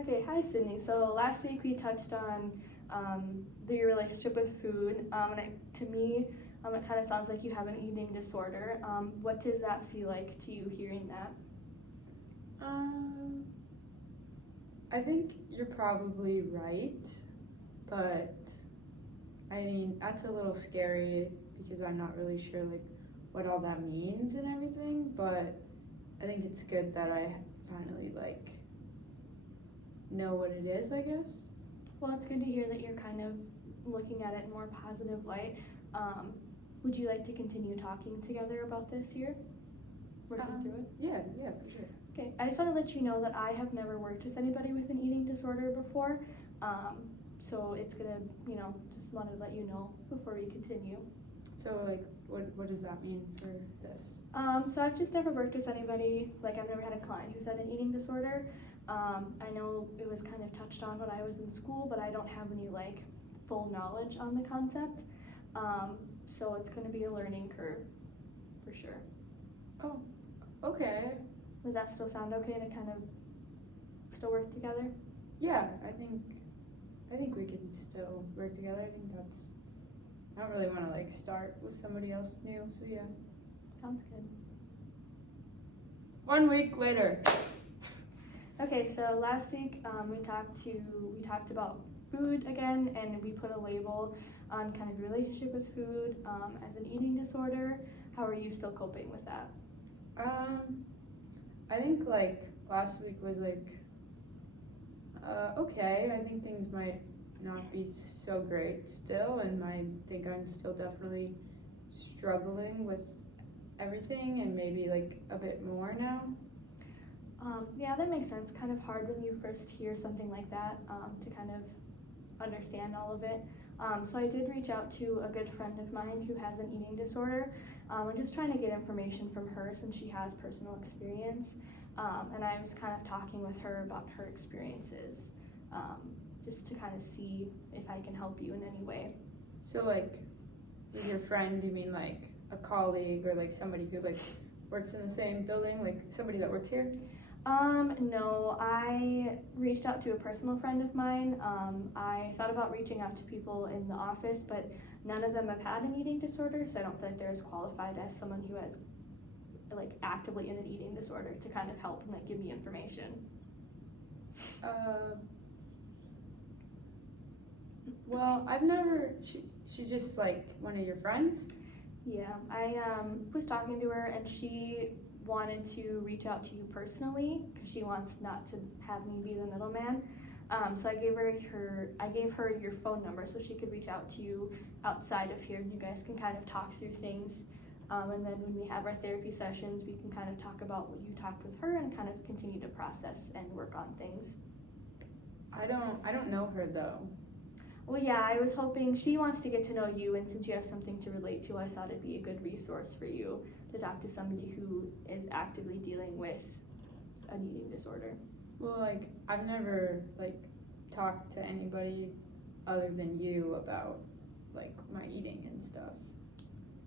Okay, hi Sydney. So last week we touched on your relationship with food, to me, it kind of sounds like you have an eating disorder. What does that feel like to you hearing that? I think you're probably right, but I mean, that's a little scary because I'm not really sure like what all that means and everything, but I think it's good that I finally like know what it is, I guess. Well, it's good to hear that you're kind of looking at it in more positive light. Would you like to continue talking together about this here? Working through it? Yeah, for sure. Okay, I just want to let you know that I have never worked with anybody with an eating disorder before. So it's gonna, just wanted to let you know before we continue. So like, what does that mean for this? So I've just never worked with anybody, like I've never had a client who's had an eating disorder. I know it was kind of touched on when I was in school, but I don't have any like full knowledge on the concept. So it's gonna be a learning curve for sure. Oh, okay. Does that still sound okay to kind of still work together? Yeah, I think we can still work together. I don't really want to like start with somebody else new, so yeah. Sounds good. 1 week later. Okay, so last week we talked about food again, and we put a label on kind of your relationship with food as an eating disorder. How are you still coping with that? I think like last week was like okay. I think things might not be so great still, and I think I'm still definitely struggling with everything, and maybe like a bit more now. Yeah, that makes sense. Kind of hard when you first hear something like that to kind of understand all of it. So I did reach out to a good friend of mine who has an eating disorder. I'm just trying to get information from her since she has personal experience. And I was kind of talking with her about her experiences, just to kind of see if I can help you in any way. So like, with your friend, you mean like a colleague or like somebody who like works in the same building, like somebody that works here? No, I reached out to a personal friend of mine. I thought about reaching out to people in the office, but none of them have had an eating disorder, so I don't feel like they're as qualified as someone who has like actively in an eating disorder to kind of help and like give me information. Well, she's just like one of your friends? Yeah, I was talking to her and she wanted to reach out to you personally because she wants not to have me be the middleman. So I gave her your phone number so she could reach out to you outside of here. You guys can kind of talk through things, and then when we have our therapy sessions, we can kind of talk about what you talked with her and kind of continue to process and work on things. I don't know her though. Well, yeah, I was hoping she wants to get to know you, and since you have something to relate to, I thought it'd be a good resource for you to talk to somebody who is actively dealing with an eating disorder. Well, like, I've never like talked to anybody other than you about like my eating and stuff.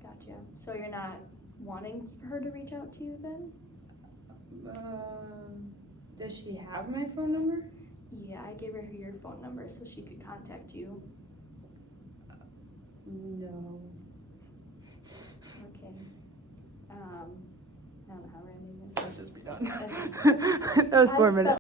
Gotcha. So you're not wanting for her to reach out to you then? Does she have my phone number? Yeah, I gave her your phone number so she could contact you. No. Okay. I don't know how random this is. Let's just be done. Okay. That was 4 minutes.